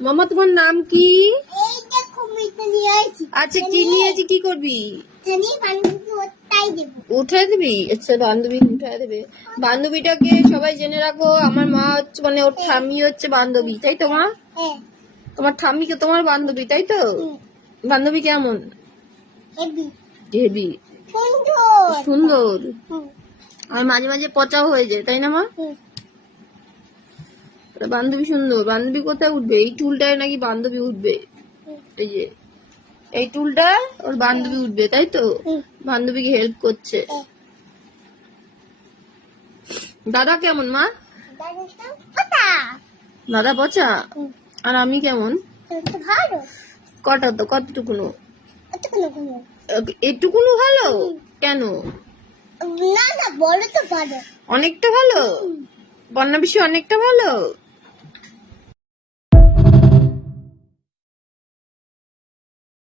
মামা তোমার নাম কি? এই দেখো মিটা নিয়ে আইছি। আচ্ছা কি নিয়েছি, কি করবি? জানি বান্ধবীকে ওটাই দেব। উঠাই দিবি? আচ্ছা বান্ধবী উঠাই দেবে। বান্ধবীটাকে সবাই জেনে রাখো, আমার মা হচ্ছে মানে ওর ঠাম্মি হচ্ছে বান্ধবী, তাই তো মা? হ্যাঁ। তোমার ঠাম্মিকে তোমার বান্ধবী, তাই তো? বান্ধবী কেমন? হেবি। হেবি সুন্দর। সুন্দর। হুম, আর মাঝে মাঝে পচাও হয়ে যায়, তাই না মা? হুম। বান্ধবী সুন্দর। বান্ধবী কোথায় উঠবে? এই টুলটায় নাকি বান্ধবী উঠবে। এই যে এই টুলটা ওর বান্ধবী উঠবে, তাই তো? বান্ধবীকে হেল্প করছে। দাদা কেমন মা? দাদাটা কটা? দাদা পচা। হুম। আর আমি কেমন? তো ভালো। কটা তো কতটুকুনো? এতক্ষণ ঘুমো। এটুকুনো ভালো? কেন? না না, বলো তো ভালো। অনেকটা ভালো? বন্যা বেশি অনেকটা ভালো?